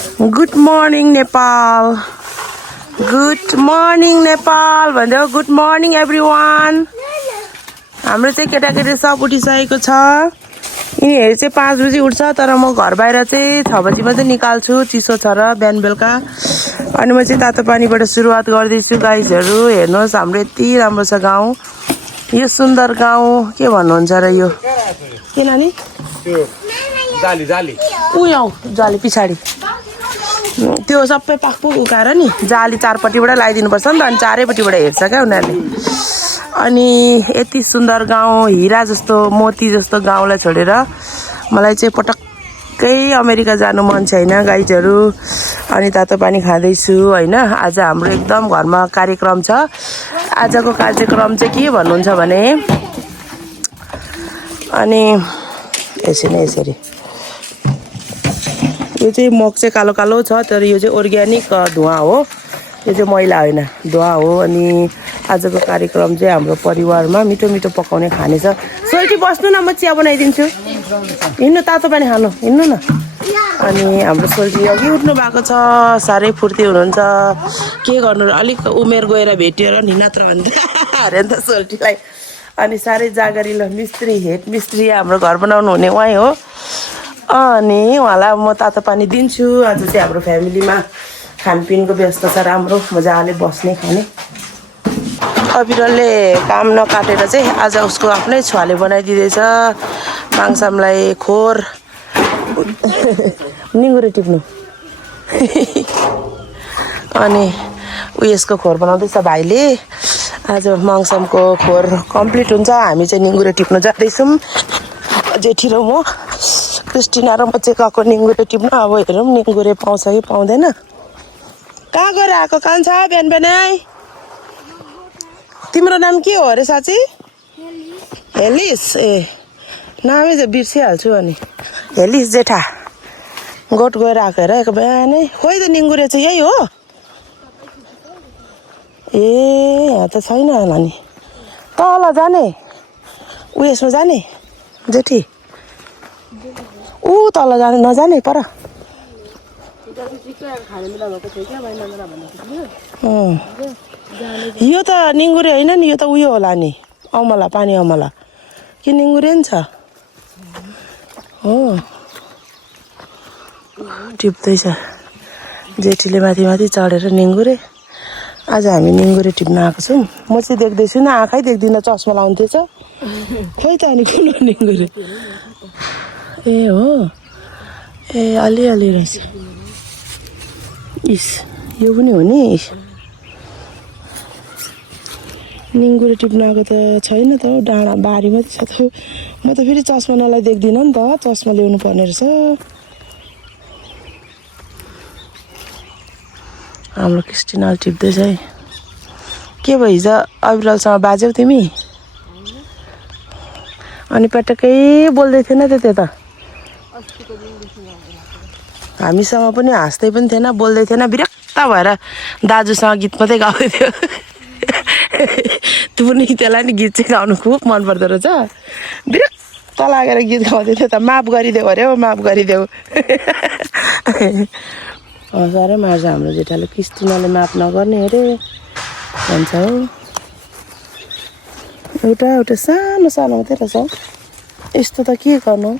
Good morning, Nepal. Good morning, Nepal. भन्दै good morning, everyone. हाम्रो चाहिँ केटाकेटी सब उठिसकेको छ। यिनीहरू चाहिँ 5 बजी उठ्छ तर म घर बाहिर चाहिँ 6 बजी मात्रै निकाल्छु। चिसो छ र बिहान बेलुका। अनि म चाहिँ तातो पानीबाट सुरुवात गर्दैछु गाइजहरू। हेर्नुहोस् हाम्रो यति राम्रो छ गाउँ। यो सुन्दर गाउँ के भन्नुहुन्छ र यो? के नानी? जाली जाली उयो जाली पछाडि त्यो सबै पाकपुक उकाएर नि जाली चारपट्टिबाट लगाइदिनुपर्छ नि त अनि चारैपट्टिबाट हेर्छ क्या उनीहरूले। अनि यति सुन्दर गाउँ हिरा जस्तो मोती जस्तो गाउँलाई छोडेर मलाई चाहिँ पटक्कै अमेरिका जानु मन छैन गाइजहरू। अनि तातो पानी खाँदैछु होइन। आज हाम्रो एकदम घरमा कार्यक्रम छ। आजको कार्यक्रम चाहिँ के भन्नुहुन्छ भने अनि यसरी यो चाहिँ मग चाहिँ कालो कालो छ तर यो चाहिँ अर्ग्यानिक धुवा हो। यो चाहिँ मैला होइन धुवा हो। अनि आजको कार्यक्रम चाहिँ हाम्रो परिवारमा मिठो मिठो पकाउने खाने छ। सोल्टी बस्नु न म चिया बनाइदिन्छु। हिँड्नु तातो पानी खानु हिँड्नु न। अनि हाम्रो सोल्टी अघि उठ्नु भएको छ। साह्रै फुर्ती हुनुहुन्छ। के गर्नु र अलिक उमेर गएर भेटियो र नि नत्र भन्दै अरे नि त सोल्टीलाई। अनि साह्रै जागरिलो मिस्त्री हेड मिस्त्री हाम्रो घर बनाउनु हुने उहाँ हो। अनि उहाँलाई म तातो पानी दिन्छु। आज चाहिँ हाम्रो फ्यामिलीमा खानपिनको व्यवस्था छ राम्रो मजाले बस्ने खाने। अविरलले काम नकाटेर चाहिँ आज उसको आफ्नै छुवाले बनाइदिँदैछ माङसामलाई खोर निङ्गुरे टिप्नु अनि उयसको खोर बनाउँदैछ भाइले। आज मङसमको खोर कम्प्लिट हुन्छ। हामी चाहिँ निङ्गुरे टिप्नु जाँदैछौँ जेठी र म। क्रिस्टिना र म चाहिँ गएको निङ्गुरे टिप्नु। अब हेरौँ निङ्गुरे पाउँछ कि पाउँदैन। कहाँ गएर आएको कान्छा बिहान बिहानै? तिम्रो नाम के हो अरे साँच्ची? हेलिस ए नामै चाहिँ बिर्सिहाल्छु। अनि हेलिस जेठा गोठ गएर आएको हेर एक बिहानै। खोइ त निङ्गुरे चाहिँ यही हो? ए यहाँ त छैन नानी। तल जाने उयसमा जाने जेठी ऊ तल जाने नजाने पर। यो त निङ्गुरे होइन नि यो त उयो होला नि अमला पानी अमला कि निङ्गुरे नि छ हो। टिप्दैछ जेठीले माथि माथि चढेर निङ्गुरे। आज हामी निङ्गुरे टिप्न आएको छौँ। म चाहिँ देख्दैछु न आँखै देख्दिनँ चस्मा लाउँदैछ। खोइ त अनि कुन निङ्गुरे ए हो ए अलिअलि रहेछ। इस यो पनि हो नि निङ्गुरे टिप्न आएको त छैन त डाँडा बारी मात्रै छ त। म त फेरि चस्मा नलाई देख्दिनँ नि त चस्मा ल्याउनु पर्ने रहेछ। हाम्रो क्रिस्टिनाले टिप्दैछ है। के भयो हिजो अविरलसँग बाज्यौ तिमी? अनि पटक्कै बोल्दै थिएन त त्यो त हामीसँग पनि हाँस्दै पनि थिएन बोल्दै थिएन विरक्त भएर दाजुसँग गीत मात्रै गाउँदै थियो। त्यो पनि त्यसलाई नि गीत चाहिँ गाउनु खुब मनपर्दो रहेछ। विरक्त लागेर गीत गाउँदै थियो त। माफ गरिदेऊ अरे हौ माफ गरिदेऊ। साह्रै मार्छ हाम्रो जेठाले। क्रिस्टिनाले माफ नगर्ने अरे भन्छ हौ। एउटा एउटा सानो सानो मात्रै रहेछ हौ। यस्तो त के गर्नु?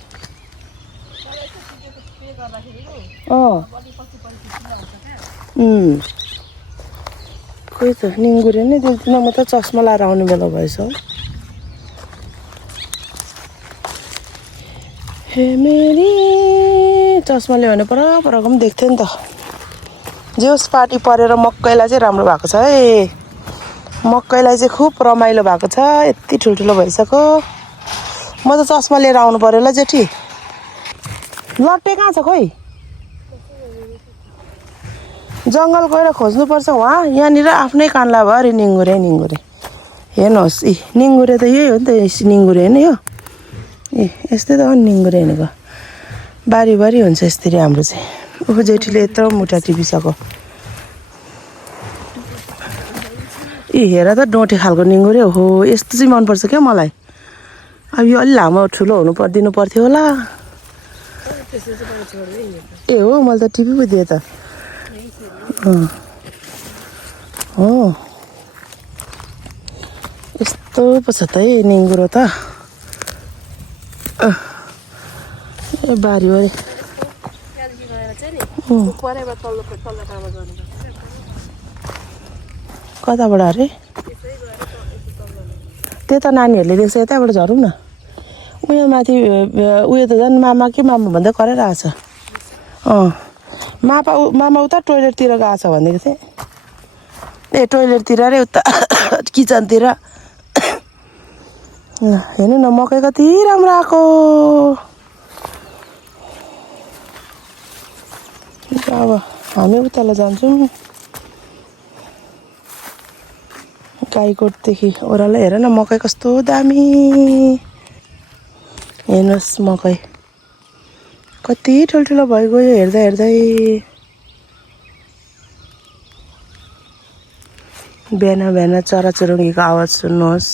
खोइ त निङ्गुरे नै देख्दिनँ म त चस्मा लाएर आउने बेला भएछ हौ। हे मेरी चस्मा ल्यायो भने परको पनि देख्थ्यो नि त। जे होस् पार्टी परेर मकैलाई चाहिँ राम्रो भएको छ है। मकैलाई चाहिँ खुब रमाइलो भएको छ। यति ठुल्ठुलो भइसक्यो। म त चस्मा लिएर आउनु पर्यो ल जेठी। लट्टे कहाँ छ खोइ? जङ्गल गएर खोज्नुपर्छ वहाँ। यहाँनिर आफ्नै कान्ला भयो अरे निङ्गुरे निङ्गुरे। हेर्नुहोस् इ निङ्गुरे त यही हो नि त निङ्गुरे होइन यो ए यस्तै त हो नि निङ्गुरे भनेको। बारी हुन्छ यसरी हाम्रो चाहिँ। ऊ जेठीले यत्रो मुठा टिपिसक्यो। ए हेर त डोटे खालको निङ्गुरे हो यस्तो चाहिँ मनपर्छ क्या मलाई। अब यो अलि लामो ठुलो दिनु पर्थ्यो होला। ए हो मैले त टिपी पो दिएँ त हो यस्तो पो छ त है निङ्गुरो त ए बारीबारी कताबाट अरे त्यता नानीहरूले देख्छ यताबाट झरौँ न उयो माथि उयो त झन् मामा कि मामा भन्दै कराइरहेको छ मामा उता टोइलेटतिर गएको छ भनेको थिएँ ए टोइलेटतिर अरे उता किचनतिर हेर्नु न मकै कति राम्रो आएको अब हामी उतालाई जान्छौँ गाईकोटदेखि ओह्रालो हेर न मकै कस्तो दामी हेर्नुहोस् मकै कति ठुल्ठुलो भइगयो हेर्दा हेर्दै बिहान बिहान चराचुरुङ्गीको आवाज सुन्नुहोस्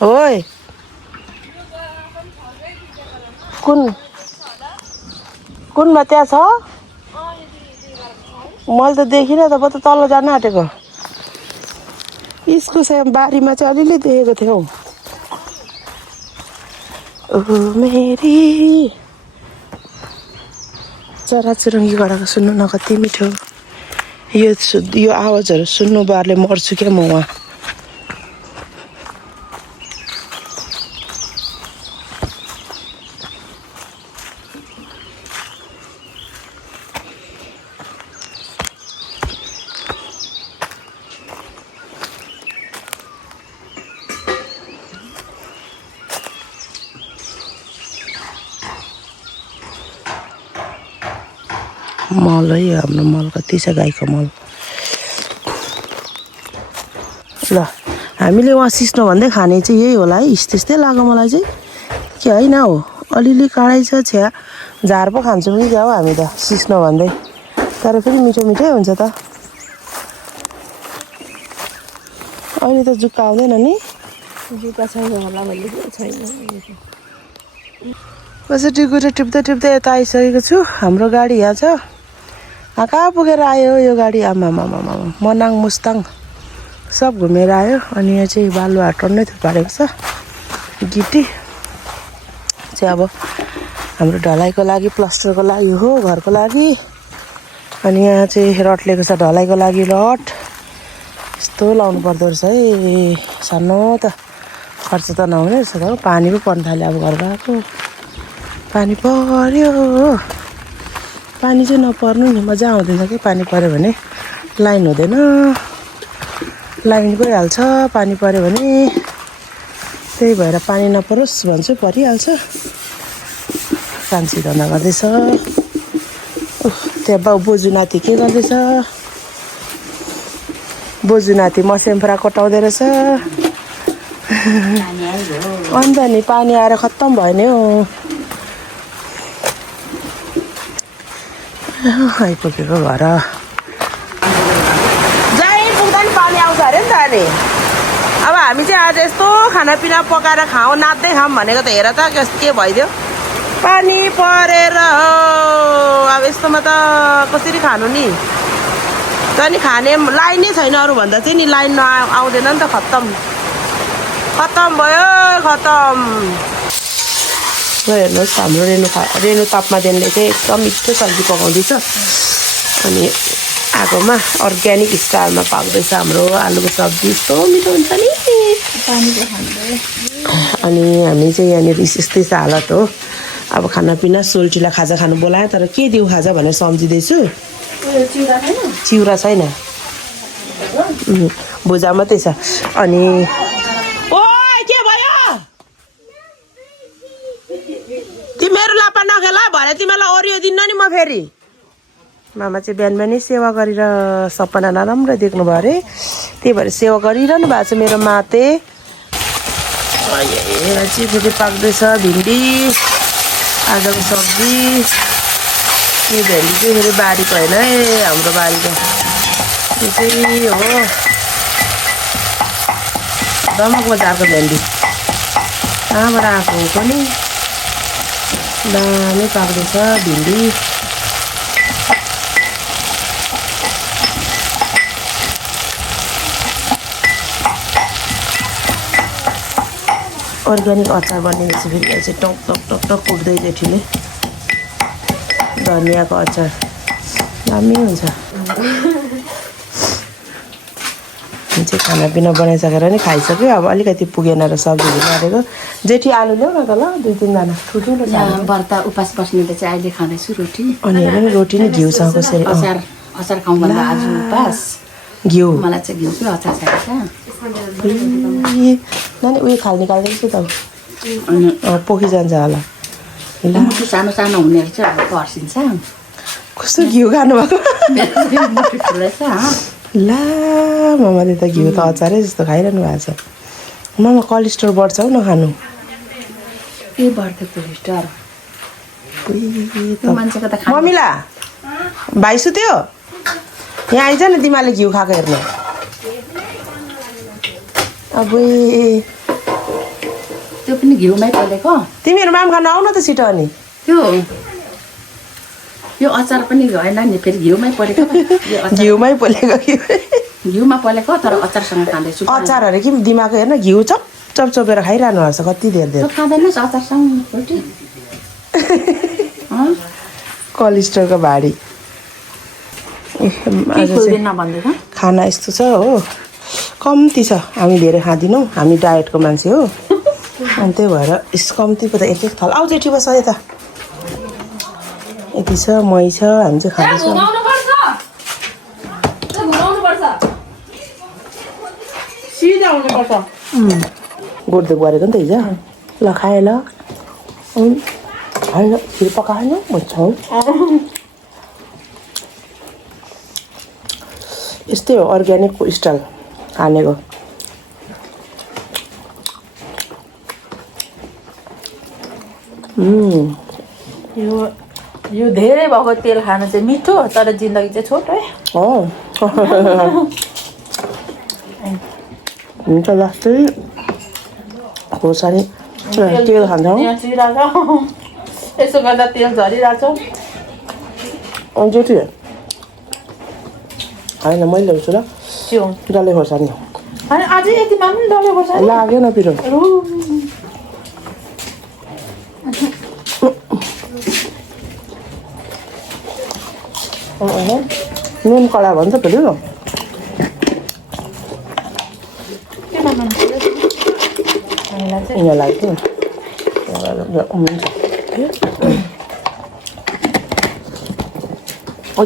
ओइ कुनमा त्यहाँ छ मैले त देखिनँ त म त तल जान आँटेको इस्कुस बारीमा चाहिँ अलिअलि देखेको थियो ओ मेरी चराचुरुङ्गी गराएको सुन्नु न कति मिठो यो आवाजहरू सुन्नु बारले मर्छु क्या म वहाँ मल है हाम्रो मल कति छ गाईको मल ल हामीले वहाँ सिस्नो भन्दै खाने चाहिँ यही होला है त्यस्तै लाग्यो मलाई चाहिँ कि होइन हो अलिअलि काँडै छ छ्या झार पो खान्छौँ कि क्या हो हामी त सिस्नो भन्दै तर फेरि मिठो मिठै हुन्छ त अहिले त जुक्का आउँदैन नि जुक्का छैन होला भन्दै छैन कसरी गुरु टिप्दै टिप्दै यता आइसकेको छु हाम्रो गाडी यहाँ छ कहाँ पुगेर आयो यो गाडी आमामा मनाङ मुस्ताङ सब घुमेर आयो अनि यहाँ चाहिँ बालुवा टन्नै थुपारेको छ गिटी चाहिँ अब हाम्रो ढलाइको लागि प्लास्टरको लागि हो घरको लागि अनि यहाँ चाहिँ रड लिएको छ ढलाइको लागि रड यस्तो लाउनु पर्दो रहेछ है सानो त खर्च त नहुने रहेछ त हो पानी पो पर्न थाल्यो अब घर गएको पानी पर्यो पानी चाहिँ नपर्नु नि मजा आउँदैन कि पानी पर्यो भने लाइन हुँदैन लाइन गइहाल्छ पानी पर्यो भने त्यही भएर पानी नपरोस् भन्छु परिहाल्छ कान्छी धन्दा गर्दैछ त्यहाँ बोजू नाति के गर्दैछ बोजू नाति मस्यामफ्रा कोटाउँदै रहेछ अन्त नि पानी आएर खत्तम भयो नि हो आइपुगेको घर जहीँ पुग्दा नि पानी आउँछ अरे नि त अनि अब हामी चाहिँ आज यस्तो खानापिना पकाएर खाउँ नाच्दै खाऊँ भनेको त हेर त के भइदियो पानी परेर अब यस्तोमा त कसरी खानु नि त नि खाने लाइनै छैन अरू भन्दा चाहिँ नि लाइन आउँदैन नि त खत्तम भयो खत्तम हेर्नुहोस् हाम्रो रेणु तापमादेनले चाहिँ एकदम मिठो सब्जी पकाउँदैछ अनि आगोमा अर्ग्यानिक स्टाइलमा पाक्दैछ हाम्रो आलुको सब्जी यस्तो मिठो हुन्छ नि अनि हामी चाहिँ यहाँनिर यस्तै छ हालत हो अब खानापिना सोल्टीलाई खाजा खानु बोलायो तर के दिउँ खाजा भनेर सम्झिँदैछु चिउरा छैन भुजा मात्रै छ अनि तिमीहरू लापा नखेला भरे तिमीलाई ओरियो दिन्न नि म फेरि मामा चाहिँ बिहान बिहानै सेवा गरेर सपना नराम्रो देख्नुभयो अरे, त्यही भएर सेवा गरिरहनु भएको छ मेरो माते। यहाँ चाहिँ फेरि पाक्दैछ भिन्डी, आजको सब्जी। यो भेन्डी चाहिँ फेरि बारीको होइन है, हाम्रो बारीको। यो चाहिँ हो दमक बजारको भेन्डी, कहाँबाट आएको हो पनि। दामी पाक्दैछ भिन्डी। अर्ग्यानिक अचार बनिँदैछ फेरि। यहाँ चाहिँ टक टक टक टक कुट्दै जेठीले धनियाँको अचार दामी हुन्छ। चाहिँ खानापिना बनाइसकेर नि खाइसक्यो, अब अलिकति पुगेन र सब्जीहरू गरेको। जेठी आलु ल्याउ न त ल, 2-3 जना ठुल्ठुलो व्रत उपास बस्नेले चाहिँ अहिले खाँदैछु रोटी। अनि हेर नि रोटी नि घिउसँग कसरी। अचार खाउँ भन्दा आज उपास घिउ मलाई चाहिँ घिउकै अचार चाहिन्छ। नानी उयो खाल निकाल्दैछु त पोखिजान्छ होला। ल मुटु सानो सानो हुनेहरू चाहिँ अब पर्सिन्छ। कस्तो घिउ खानुभएको। ला मामाले त घिउ त अचारै जस्तो खाइरहनु भएको छ। मामा कोलेस्ट्रोल बढ्छ हौ नखानु। के बढ्थ्यो कोलेस्ट्रोल मान्छेको त। मम्मीला भाइ सुत्यो, यहाँ आइज न तिमीले घिउ खाएको हेर्नु। अब त्यो पनि घिउमै पोलेको। तिमीहरू माम खानु आउन त छिटो। अनि यो अचार पनि होइन नि, फेरि घिउमै पोलेको। घिउमै पोलेको घिउमा पोलेको तर अचारसँग खाँदैछु। अचारहरू कि दिमागको हेर्न घिउ चप चप चोपेर खाइरहनु भएको छ कति धेर धेर। खाँदैनस् अचारसँग रोटी। कोलेस्ट्रोलको भाडी। खाना यस्तो छ हो, कम्ती छ। हामी धेरै खाँदैनौँ, हामी डायटको मान्छे हो। अनि त्यही भएर कम्तीको त एक थल। आउ जेठी बस यता, यति छ मै छ। हामी चाहिँ खाँदैछौँ। गोड्दै गरेको नि त हिजो। ल खाएँ ल, होइन फेरि पकाएन भन्छ हौ। यस्तै हो अर्ग्यानिक स्टाइल खानेको। यो धेरै भएको तेल खानु चाहिँ मिठो, तर जिन्दगी चाहिँ छोटो है। हुन्छ लास्टै खोर्सानी तेल खान्छौँ। यसो गर्दा तेल झरिरहेको छ। जेठी होइन मैले ल्याउँछु ल डल्ले खोर्सानी। अनि अझै यतिमा पनि डल्ले खोर्सानी लागेन पिरो। नुन कडा भन्छ फेरि। यिनीहरूलाई चाहिँ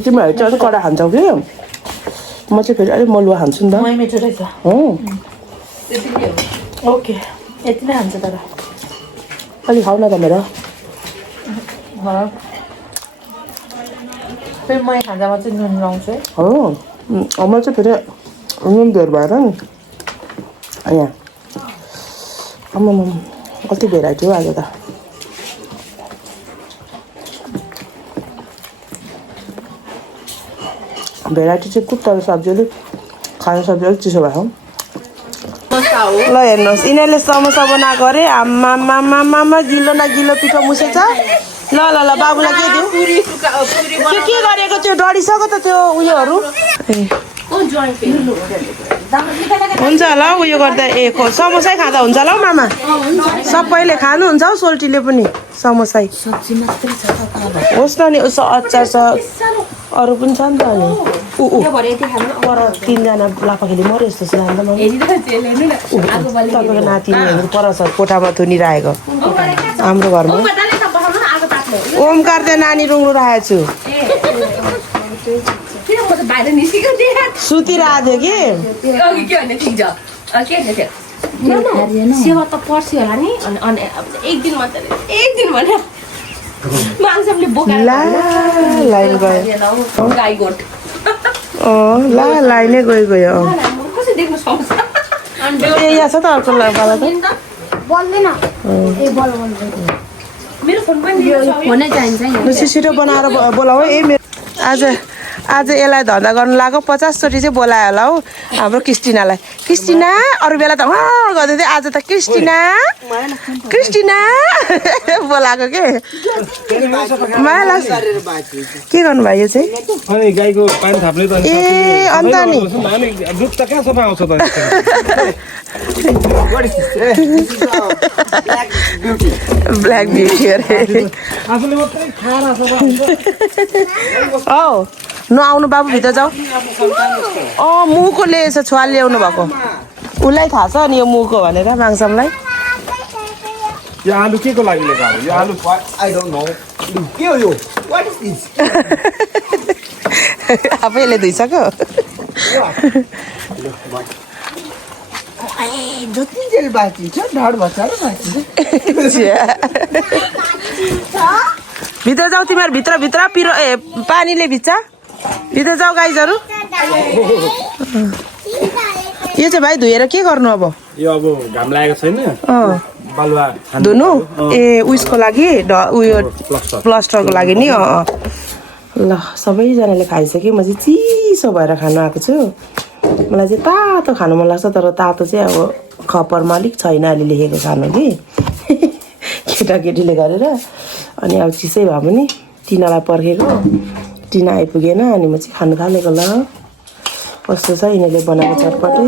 तिमीहरू चाहिँ अलिक कडा खान्छौ कि, म चाहिँ फेरि अलिक मलुवा खान्छु नि त। मिठो रहेछ। ओके यति नै खान्छ तर अलिक खाऊ न त मेरो। फेरि मै खाँदामा चाहिँ नुन लाउँछु है। हो म चाहिँ फेरि नुन धेर भएर नि यहाँ। आम्मामा कति भेराइटी हो आज त। भेराइटी चाहिँ कुट, तर सब्जी अलिक खाने सब्जी अलिक चिसो भयो। ल हेर्नुहोस् यिनीहरूले समोसा बनाएको अरे। आम्मामा गिलो न गिलो पिठो मुसेछ। ल ल ल बाबुलाई के दियो? त्यो के गरेको त्यो डढिसक्यो त त्यो उयोहरू। हुन्छ होला हौ उयो गर्दा। समोसै खाँदा हुन्छ होला हौ मामा। सबैले खानुहुन्छ हौ, सोल्टीले पनि समोसै। होस् न नि उसो अचार छ, अरू पनि छ नि त। अनि पर 3जना लाफाखेली मऱ्यो जस्तो छ जान्दा तपाईँको नातिनीहरू पर छ कोठामा थुनिरहेको। हाम्रो घरमा ओमकार चाहिँ नानी रुङ्गु राखेको छु। सुतिरहेको थियो कि सेवा त पर्सि होला नि। अनि एक दिन मात्रै, एक दिन भने मान्छेले बोकाएर ला लाइन गयो गाई गोठ ला लाइनै गयो कसरी देख्नु सक्छ ए यहाँ छ त अर्को बाला त बोल्दैन ए बोल मेरो फोन पनि फोनै चाहिन्छ लु छिटो बनाएर बोलाऊ है आज यसलाई धन्दा गर्नु लाग्यो 50 चोटि चाहिँ बोलायो होला हौ हाम्रो क्रिस्टिनालाई क्रिस्टिना अरू बेला त गर्दै थियो आज त क्रिस्टिना बोलाएको के माया लाग्छ के गर्नुभयो यो चाहिँ अनि गाईको पानी थाप्ने त ए अन्त नि दुध त कहाँ सफा आउँछ त ब्ल्याक ब्युटी अरे आफूले मात्रै खाएर सफा हुन्छ औ नआउनु बाबु भित्र जाऊ मुखले यसो छुवा ल्याउनु भएको उसलाई थाहा छ नि यो मुखो भनेर माङसमलाई यो आलु के को लागि लिएको अब यो आलु I don't know. के हो यो? What is this? आफैले धुइसक्यो जति जेल बाँकी छ ढाड बच्चा र बाँकी भित्र जाऊ तिमीहरू भित्र पिरो ए पानीले भिज्छ भित्र जाऊ गाइजहरू यो चाहिँ भाइ धुएर के गर्नु अब यो अब घाम लागेको छैन बालुवा धुनु ए उयसको लागि उयो प्लास्टरको लागि नि ल सबैजनाले खाइसक्यो म चाहिँ चिसो भएर खानु आएको छु मलाई चाहिँ तातो खानु मन लाग्छ तर तातो चाहिँ अब खपरमा अलिक छैन अहिले लेखेको खानु कि केटाकेटीले गरेर अनि अब चिसै भए पनि टिनालाई पर्खेको टिना आइपुगेन अनि म चाहिँ खानु थालेको ल कस्तो छ यिनीहरूले बनाएको चटपटे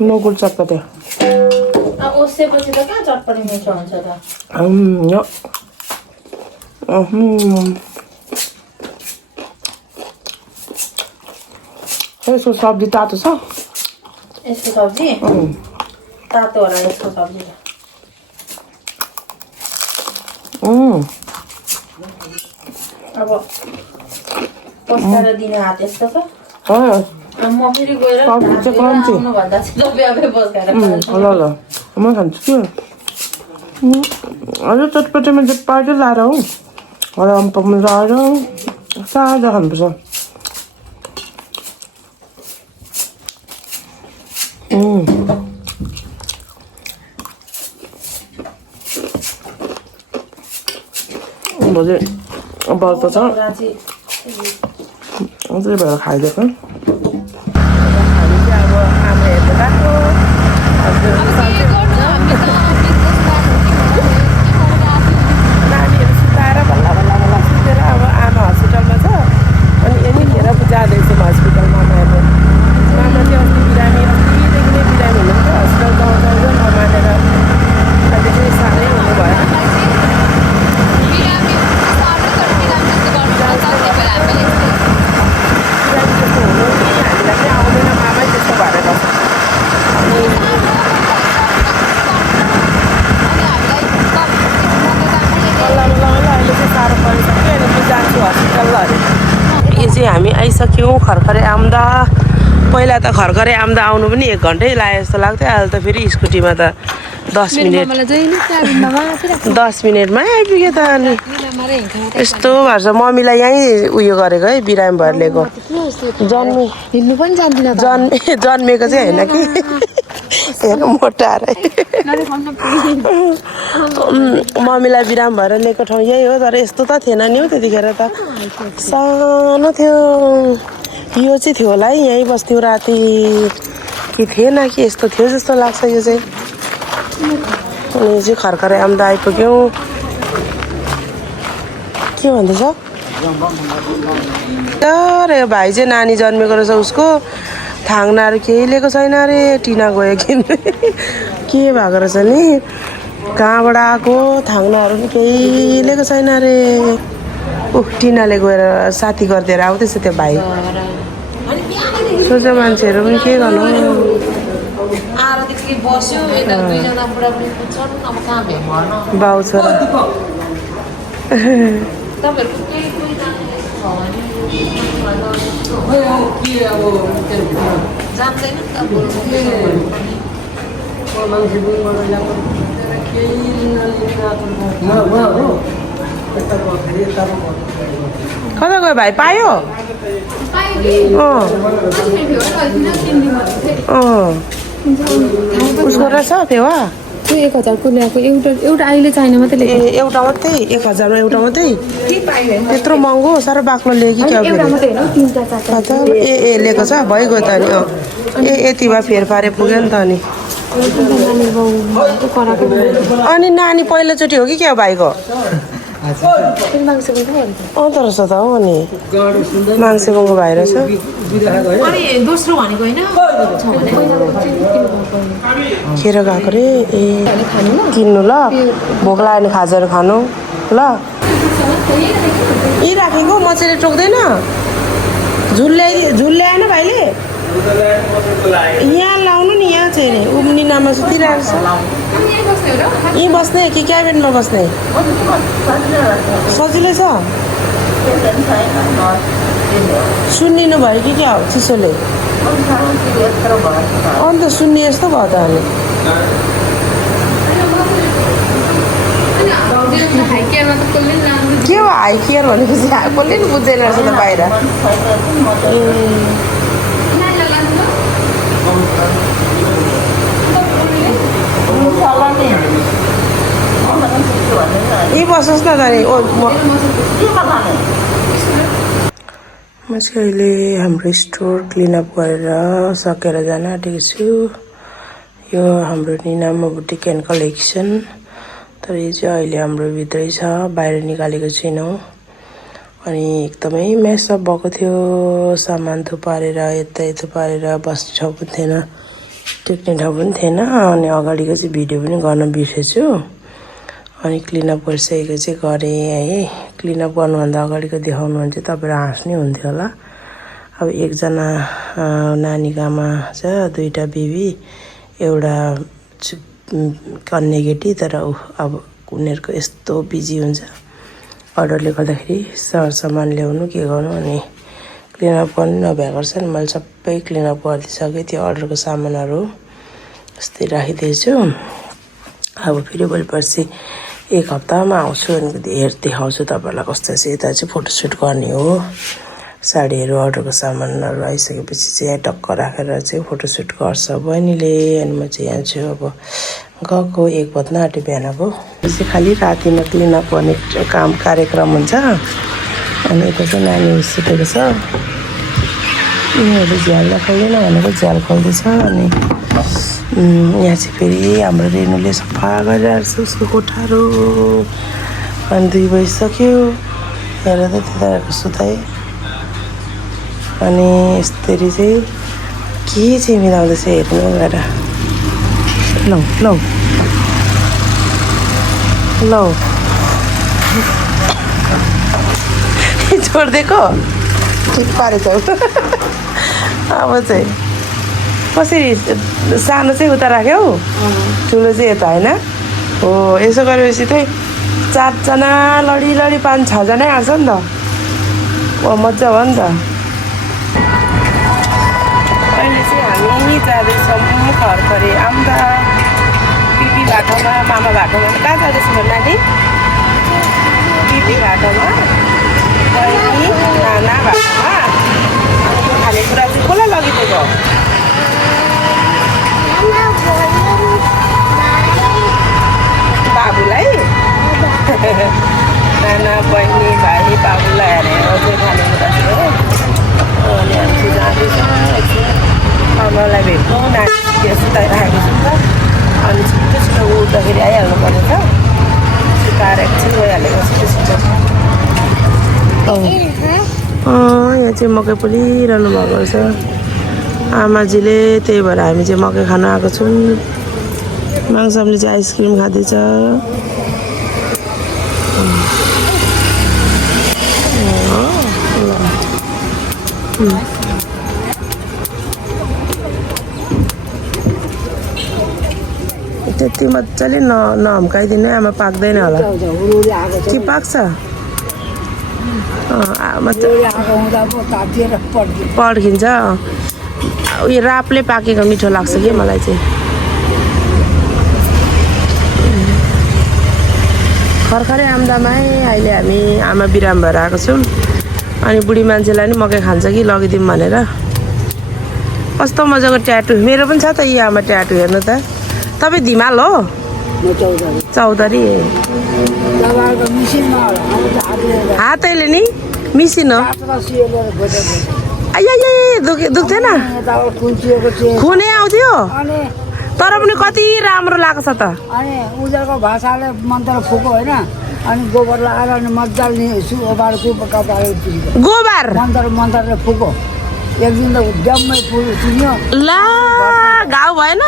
नोगुल चटपटे ओसेपछि त कहाँ चटपटी मिठो हुन्छ त यसको सब्जी तातो छ यसको सब्जी तातो होला यसको सब्जी अब पस्काएर दिने हात यस्तो छ म फेरि गएर आउनुभन्दा चाहिँ तपाईँ पस्काएर ल म खान्छु कि अझ चटपटेमा चाहिँ पार्टी लाएर हौ हरम्पमा लाएर सादा खानुपर्छ भोलि व्रत छ त्यही भएर खाइदिएको हामी चाहिँ अब आमा हेर्नु गएको नानीहरू सुताएर बल्ल सुतेर अब आमा हस्पिटलमा छ अनि यहीँनिर जाँदैछौँ हस्पिटलमा आमा हेर्नु आमा चाहिँ अस्ति बिरामी अस्तिदेखि नै बिरामी हुनुहुन्छ हस्पिटल गाउँदा नमानेर अहिले चाहिँ साह्रै हुनु भएन यो चाहिँ हामी आइसक्यौँ खरखरे आउँदा पहिला त खरखरे आउँदा आउनु पनि 1 घन्टै लाग्यो जस्तो लाग्थ्यो अहिले त फेरि स्कुटीमा त 10 मिनटमै आइपुग्यो त अनि यस्तो भएछ मम्मीलाई यहीँ उयो गरेको है बिरामी भएर लिएको हिँड्नु पनि जान्दिनँ जन्मेको चाहिँ होइन कि हेर्नु मोटाएर मम्मीलाई बिराम भएर लिएको ठाउँ यही हो तर यस्तो त थिएन नि हौ त्यतिखेर त सानो थियो यो चाहिँ थियो होला है यहीँ बस्थ्यौँ राति कि थिएन कि यस्तो थियो जस्तो लाग्छ यो चाहिँ अनि यो चाहिँ खरखरे आउँदा आइपुग्यौँ के भन्दैछ तर यो भाइ चाहिँ नानी जन्मेको रहेछ उसको थाङ्नाहरू केही लिएको छैन अरे टिना गयो किन्नु के भएको रहेछ नि कहाँबाट आएको थाङ्नाहरू पनि केही लिएको छैन अरे टिनाले गएर साथी गरिदिएर आउँदैछ त्यो भाइ सोझो मान्छेहरू पनि के गर्नु बाउ छोरा कता गयो भाइ पायो उसको रहेछ फेवा त्यो 1000 को ल्याएको एउटा अहिले चाहिने मात्रै ए एउटा मात्रै 1000 मा एउटा मात्रै त्यत्रो महँगो साह्रो बाक्लो ल्यायो कि क्या एउटा मात्रै होइन तीनटा चारटा ए लिएको छ भइगयो त अनि यति भए फेर पारे पुग्यो नि त अनि अनि नानी पहिलोचोटि हो कि क्या भाइको अन्त रहेछ त हो नि माङ्सेबुङको भाइ रहेछ अनि दोस्रो भनेको होइन खेर गएको रे ए किन्नु ल भोक लाग्यो भने खाजाहरू खानु ल यी राखेको मछेले टोक्दैन झुल ल्याएन भाइले यहाँ लाउनु नि यहाँ चाहिँ नि उम्निनामा सुतिरहेको छ यहीँ बस्ने कि क्याबिनमा बस्ने सजिलै छ सुन्निनु भयो कि क्या हो चिसोले अन्त सुन्ने जस्तो भयो त अनि के हो हाई केयर भनेपछि कसले नि बुझ्दैन रहेछ त बाहिर यही बसोस् न त नि म चाहिँ अहिले हाम्रो स्टोर क्लिनअप गरेर सकेर जान आँटेको छु यो हाम्रो निनामा बुटिक एन्ड कलेक्सन तर यो चाहिँ अहिले हाम्रो भित्रै छ बाहिर निकालेको छैनौँ अनि एकदमै मेसअप भएको थियो सामान थुपारेर यता थुपारेर बस्ने ठाउँ पनि थिएन टेक्ने ठाउँ पनि थिएन अनि अगाडिको चाहिँ भिडियो पनि गर्न बिर्सेछु अनि क्लिनअप गरिसकेको चाहिँ गरेँ है क्लिनअप गर्नुभन्दा अगाडिको देखाउनु भने चाहिँ तपाईँहरू हाँस्नै हुन्थ्यो होला अब एकजना नानीको आमा छ दुईवटा बेबी एउटा कन्या केटी तर अब उनीहरूको यस्तो बिजी हुन्छ अर्डरले गर्दाखेरि सरसामान ल्याउनु के गर्नु अनि क्लिनअप गर्नु नभएको रहेछ नि मैले सबै क्लिनअप गरिदिइसकेँ त्यो अर्डरको सामानहरू यस्तै राखिदिएछु अब फेरि भोलि पर्सि एक हप्तामा आउँछु अनि देखाउँछु तपाईँहरूलाई कस्तो चाहिँ यता चाहिँ फोटोसुट गर्ने हो साडीहरू अर्डरको सामानहरू आइसकेपछि चाहिँ यहाँ टक्क राखेर चाहिँ फोटोसुट गर्छ बहिनीले अनि म चाहिँ यहाँ छु अब गएको 1 बज्न आँट्यो बिहानको चाहिँ खालि रातिमा क्लिनअप गर्ने काम कार्यक्रम हुन्छ अनि यता चाहिँ नानी सुतेको छ यिनीहरू झ्याल खोल्दैन भनेको झ्याल खोल्दैछ अनि यहाँ चाहिँ फेरि हाम्रो रेनुले सफा गरिरहेको छ उसको कोठाहरू अनि 2 बजिसक्यो हेर त त्यताको सुताएँ अनि यस्तरी चाहिँ के चाहिँ मिलाउँदैछ हेर्नु गएर लौ लौ लौ छोडिदिएको ठिक पारेछ अब चाहिँ कसरी सानो चाहिँ उता राख्यौ ठुलो चाहिँ यता होइन हो यसो गरेपछि चाहिँ 4 जना लडी 5-6 जनै आउँछ नि त मजा भयो नि त अहिले चाहिँ हामी जाँदैछौँ खरखरे आउँदा पिपी घाटोमा मामा घाटोमा कहाँ जाँदैछौँ नानी पिपी घाटोमा बहिनी नाना घाटोमा अनि त्यो खानेकुरा चाहिँ कसलाई लगिदिएको बाबुलाई नाना बहिनी भाइ बाबुलाई हेरेर चाहिँ खानेकुरा चाहिँ हो अनि हामी चाहिँ जाँदैछौँ एकछिन आमालाई भेट्नु नानी त्यो सुताइराखेको छु नि त अनि छिटो उठ्दाखेरि आइहाल्नु पर्ने छ सुताएर एकछिन गइहालेको छिटो यहाँ चाहिँ मकै पोलिरहनु भएको रहेछ आमाजीले त्यही भएर हामी चाहिँ मकै खान आएको छौँ माङसामले चाहिँ आइसक्रिम खाँदैछ त्यति मजाले नहम्काइदिनु आमा पाक्दैन होला के पाक्छ पड्किन्छ उयो रापले पाकेको मिठो लाग्छ कि मलाई चाहिँ भर्खरै आम्दामा अहिले हामी आमा बिराम भएर आएको छौँ अनि बुढी मान्छेलाई नि मकै खान्छ कि लगिदिउँ भनेर कस्तो मजाको ट्याटु मेरो पनि छ त यी आमा ट्याटु हेर्नु त तपाईँ धिमाल हो चौधरी हातैले नि मिसिन हो दुख्थेन खुनै आउँथ्यो तर पनि कति राम्रो लाग्छ त अनि उनीहरूको भाषाले मन्त्र फुको होइन अनि गोबर लगाएर अनि मजाले गोबर मन्त्रले फुको एक दिन त जम्मै फुल चुन्यो ला घाउ भएन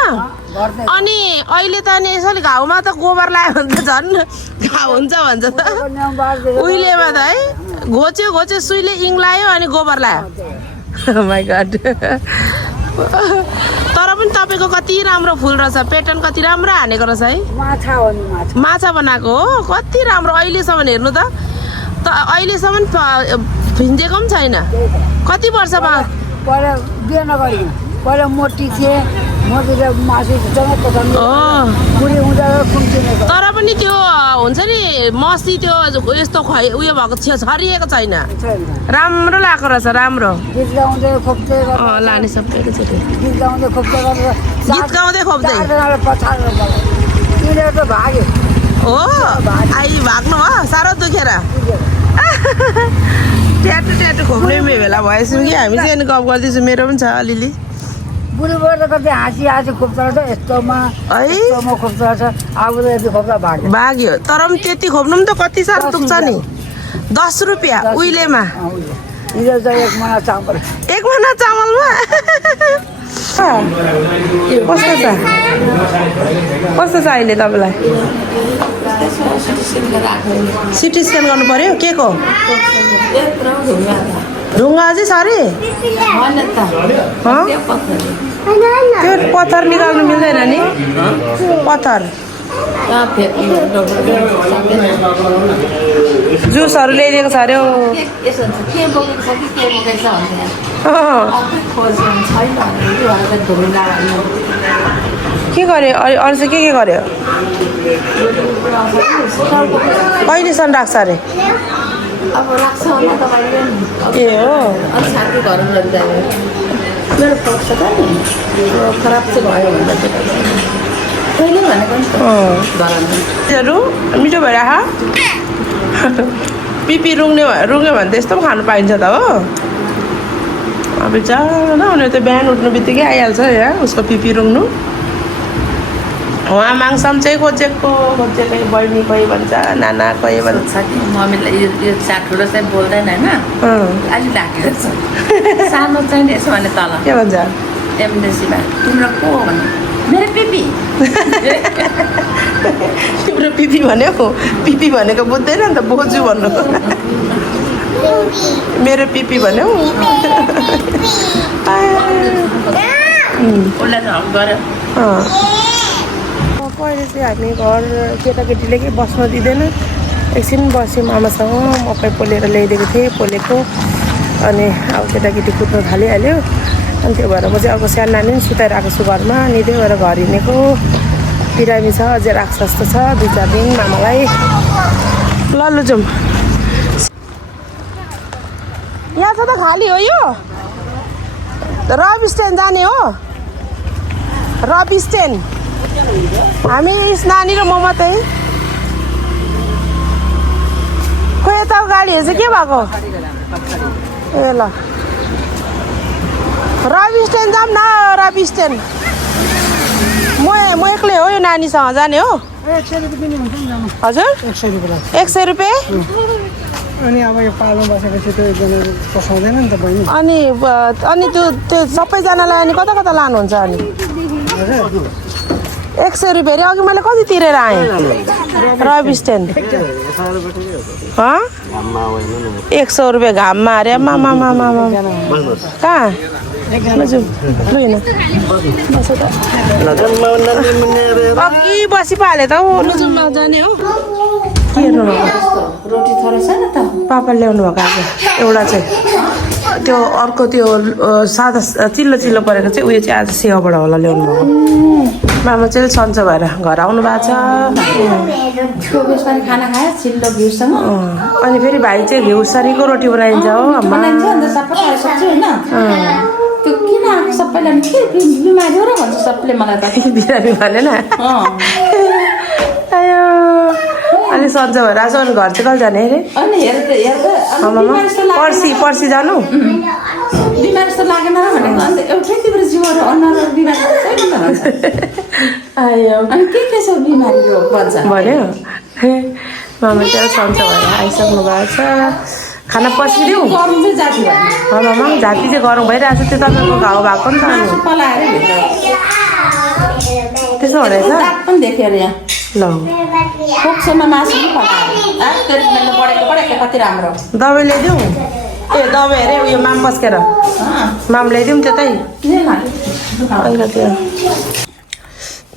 अनि अहिले त नि यसरी घाउमा त गोबर लगायो भने त झन् घाउ हुन्छ भन्छ त उहिलेमा त है घोच्यो सुईले इङ लायो अनि गोबर लायो माई गड तर पनि तपाईँको कति राम्रो फुल रहेछ पेटर्न कति राम्रो हानेको रहेछ है माछा हो नि माछा बनाएको हो कति राम्रो अहिलेसम्म हेर्नु त अहिलेसम्म भिन्जेको पनि छैन कति वर्षमा पहिला बिहे नगरिकन पहिला मोटी थिए मोटीले मासु बुढी हुँदा खुम्चिनेको तर पनि त्यो हुन्छ नि मसी त्यो यस्तो उयो भएको छरिएको छैन राम्रो लगाएको रहेछ राम्रो गीत गाउँदै खोप्दै लाने सबैचोटि गीत गाउँदै खोप्दै गरेर गीत गाउँदै खोप्दै पछाडि तिनीहरू त भाग्यो हो आई भाग्नु हो साह्रो दुखेर ट्याटु खोप्ने बेला भएछौँ कि हामी चाहिँ अनि गफ गर्दैछौँ मेरो पनि छ अलिअलि बुढीबाट त कति हाँसी खोप्दो रहेछ यस्तोमा खोप्दो रहेछ अब त यति खोप्दा भाग्यो तर पनि त्यति खोप्नु पनि त कति साह्रो दुख्छ नि 10 रुपियाँ उहिलेमा हिजो चाहिँ एक मना चामलमा कस्तो छ अहिले तपाईँलाई सिटी स्क्यान गर्नु पर्यो के को ढुङ्गा अझै छ अरे त्यो पत्थर निकाल्नु मिल्दैन नि पत्थर जुसहरू ल्याइदिएको छ अरे के गर्यो अरू चाहिँ के गर्यो कहिलेसम्म राख्छ अरे अब राख्छ होला तपाईँले ए हो अनि साथी घरमा लगिजायो मेरो पक्ष त नि खराब चाहिँ भयो भन्दा कहिले भनेको नि हरू मिठो भइरह पिपी रुङ्ने भने त यस्तो पनि खानु पाइन्छ त हो अब न उनीहरू त बिहान उठ्नु बित्तिकै आइहाल्छ यहाँ उसको पिपी रुङ्नु उहाँ माङसम चाहिँ खोजेकै बहिनी कोही भन्छ नाना कोही भन्छ कि मम्मीलाई यो चाटुरो चाहिँ बोल्दैन होइन अलि ढाकेको छ सानो चाहिँ यसो भने तल के भन्छ एमडेसीमा तिम्रो को हो भने मेरो पिपी तिम्रो पिपी भन्यो पिपी भनेको बुझ्दैन नि त बोजू भन्नु मेरो पिपी भन्यो उसलाई हक गर्यो पहिले चाहिँ हामी घर केटाकेटीले केही बस्न दिँदैन एकछिन बस्यौँ आमासँग मकै पोलेर ल्याइदिएको थिएँ पोलेको अनि अब केटाकेटी कुद्नु थालिहाल्यो अनि त्यो भएर म चाहिँ अब सानो नानी पनि सुताइरहेको छु घरमा अनि त्यही भएर घर हिँडेको बिरामी छ अझै राख्छ जस्तो छ 2-4 दिन मामालाई ल जाउँ यहाँ छ त खाली हो यो रब स्ट्यान्ड जाने हो रब स्ट्यान्ड हामी नानी र म मात्रै खोइ यता गाडीहरू चाहिँ के भएको ए ल रबी स्ट्यान्ड जाऊँ न रबी स्ट्यान्ड म एक्लै हो यो नानीसँग जाने हो हजुर 100 रुपियाँ अनि अब यो पालो बसेपछि त्यो एकजना पसाउँदैन नि त बहिनी अनि त्यो सबैजनालाई अनि कता कता लानुहुन्छ अनि 100 रुपियाँ अरे अघि मैले कति तिरेर आएँ रबी स्ट्यान्ड 100 रुपियाँ घाममा अरे कहाँ अघि बसी पाले त लुजुममा जाने हो के रोटी थोरै छ नि त पापा ल्याउनु भएको आज एउटा चाहिँ त्यो अर्को त्यो सादा चिल्लो परेको चाहिँ उयो चाहिँ आज सेवाबाट होला ल्याउनु भएको मामा चाहिँ सन्चो भएर घर आउनु भएको छ बेसमा खाना खायो चिल्लो घिउसँग अनि फेरि भाइ चाहिँ घिउ सरीको रोटी बनाइन्छ हो आमा बनाइन्छ अन्त सबै खाएर सक्छु होइन त्यो किन आएको सबैलाई के बिमारी हो र भन्छ सबैले मलाई त बिरामी भनेन आयो अनि सन्चो भएर आज अनि घर चाहिँ कहिले जाने अरे अनि हेर्दा पर्सि जानु बिमार जस्तो लागेन र भनेको अन्त एउटै तिम्रो जिउहरू अनुहार बिमारी भन्छ आयो अनि के छ बिमारी हो भन्छ भन्यो मामा चाहिँ सन्चो भएर आइसक्नु भएको छ खाना पसिदिउँ गरम चाहिँ जाति भयो मामा झाती चाहिँ गरौँ भइरहेको छ त्यो तपाईँको घाउ भएको नि त मासु पलाएर भित्र त्यसो भनेछ दाग पनि देख्यो अरे यहाँ ल फोक्सोमा मासु पनि पलाएर बढेको कति राम्रो दबाई ल्याइदिउँ ए दबाई अरे उयो माम पस्केर माम ल्याइदिउँ त्यतै अलिकति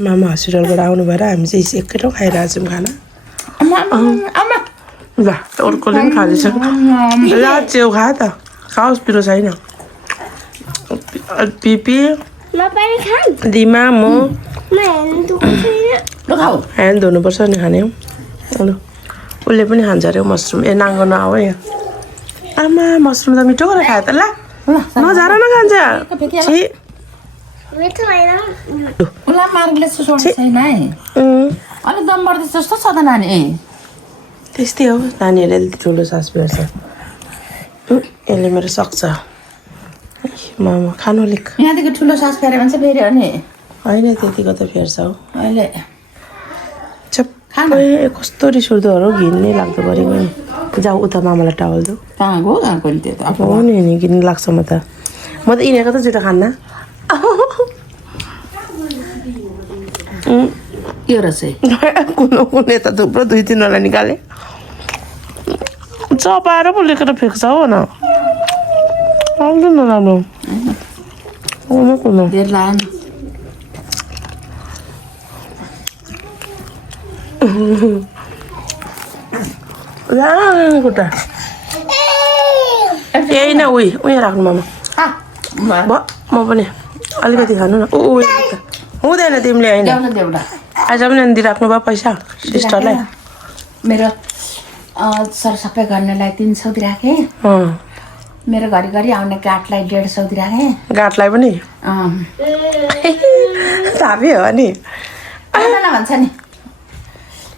मामा हस्पिटलबाट आउनु भएर हामी चाहिँ एकै ठाउँ खाइरहेको छौँ खाना ल अर्कोले पनि खाँदैछ ल च्याउ खा त खाओस् पिरो छैन पिपी दिमा म ह्यान्ड धुनुपर्छ नि खाने हो ल उसले पनि खान्छ अरे मसरुम ए नाङ्गो नआऊ यहाँ आमा मसरुम त मिठो गरेर खायो त ल नझार नखान्छ छि उसलाई मार्गले छोड्छ छैन है अलिक दम बढ्दैछ जस्तो छ त नानी ए त्यस्तै हो नानीहरूले ठुलो सास फेर्छ यसले मेरो सक्छ मामा खानु अलिक यहाँदेखि ठुलो सास फेऱ्यो भने चाहिँ फेरि अनि होइन त्यतिको त फेर्छ हौ अहिले सबै कस्तो रिस उठ्दोहरू घिन्नै लाग्दो गरेको नि जाऊ उता मामालाई टावल दो कहाँ गयो गएको नि त्यो त अब हो नि घिन लाग्छ म त यिनीहरूको त जुत्ता खान्न यो रहेछ कुन यता थुप्रो 2-3वटा निकाले चपाएर पो लेखेर फ्याँक्छ हो न आउँदैन राम्रो कुन धेर लान खुट्टा यही न उयो राख्नु मामा म पनि अलिकति खानु न हुँदैन तिमीले होइन आज पनि अनि दिइराख्नु भयो पैसा सिस्टरलाई मेरो सर सबै गर्नेलाई 300 दिइराखेँ मेरो घरिघरि आउने गाठलाई 150 दिइराखेँ गाठलाई पनि थापी हो नि भन्छ नि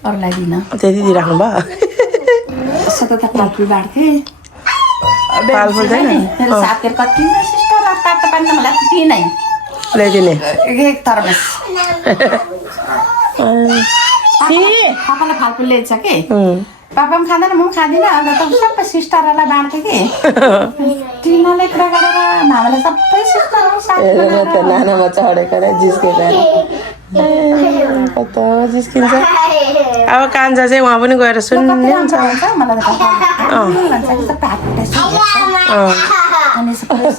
अरूलाई दिन त्यति दिइराख्नु भयो सतत फलफुल बाँड्थेँ फलफुल छैन मेरो साथीहरू कति सिस्टर तातो पानी मलाई त्यति नै ल्याइदिने एक तरबस पापालाई फलफुल ल्याइन्छ कि पापा पनि खाँदैन म पनि खाँदिनँ अन्त त सबै सिस्टरहरूलाई बाँड्थेँ कि तिनीहरूलाई कुरा गरेर मामाले सबै सिस्टर नानामा चढेको जिस्केर कता जिस्किन्छ अब कान्छा चाहिँ उहाँ पनि गएर सुन्ने हुन्छ मलाई अनि सबै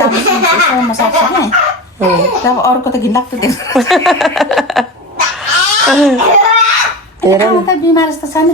सक्छ नि अब अर्को त घिनलाग्दो देख्छ बिमार जस्तो छ नि